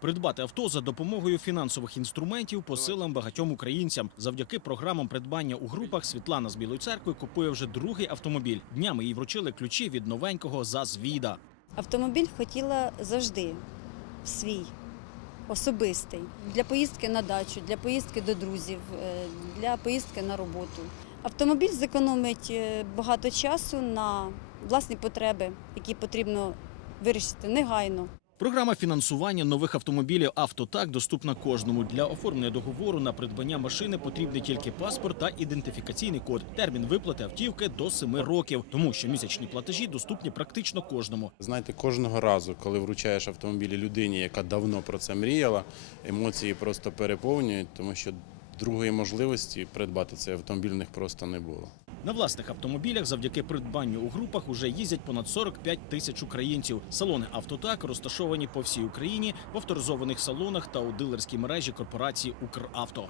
Придбати авто за допомогою фінансових інструментів по силам багатьом українцям. Завдяки програмам придбання у групах Світлана з Білої церкви купує вже другий автомобіль. Днями їй вручили ключі від новенького «ЗАЗ-Віда». Автомобіль хотіла завжди свій, особистий, для поїздки на дачу, для поїздки до друзів, е, для поїздки на роботу. Автомобіль зекономить е, багато часу на власні потреби, які потрібно вирішити негайно. Програма фінансування нових автомобілів «Автотак» доступна кожному. Для оформлення договору на придбання машини потрібний тільки паспорт та ідентифікаційний код. Термін виплати автівки до 7 років, тому що місячні платежі доступні практично кожному. Знаєте, кожного разу, коли вручаєш автомобілі людині, яка давно про це мріяла, емоції просто переповнюють, тому що другої можливості придбати цей автомобіль в них просто не було. На власних автомобілях завдяки придбанню у групах уже їздять понад 45 тисяч українців. Салони «Автотак» розташовані по всій Україні в авторизованих салонах та у дилерській мережі корпорації «Укравто».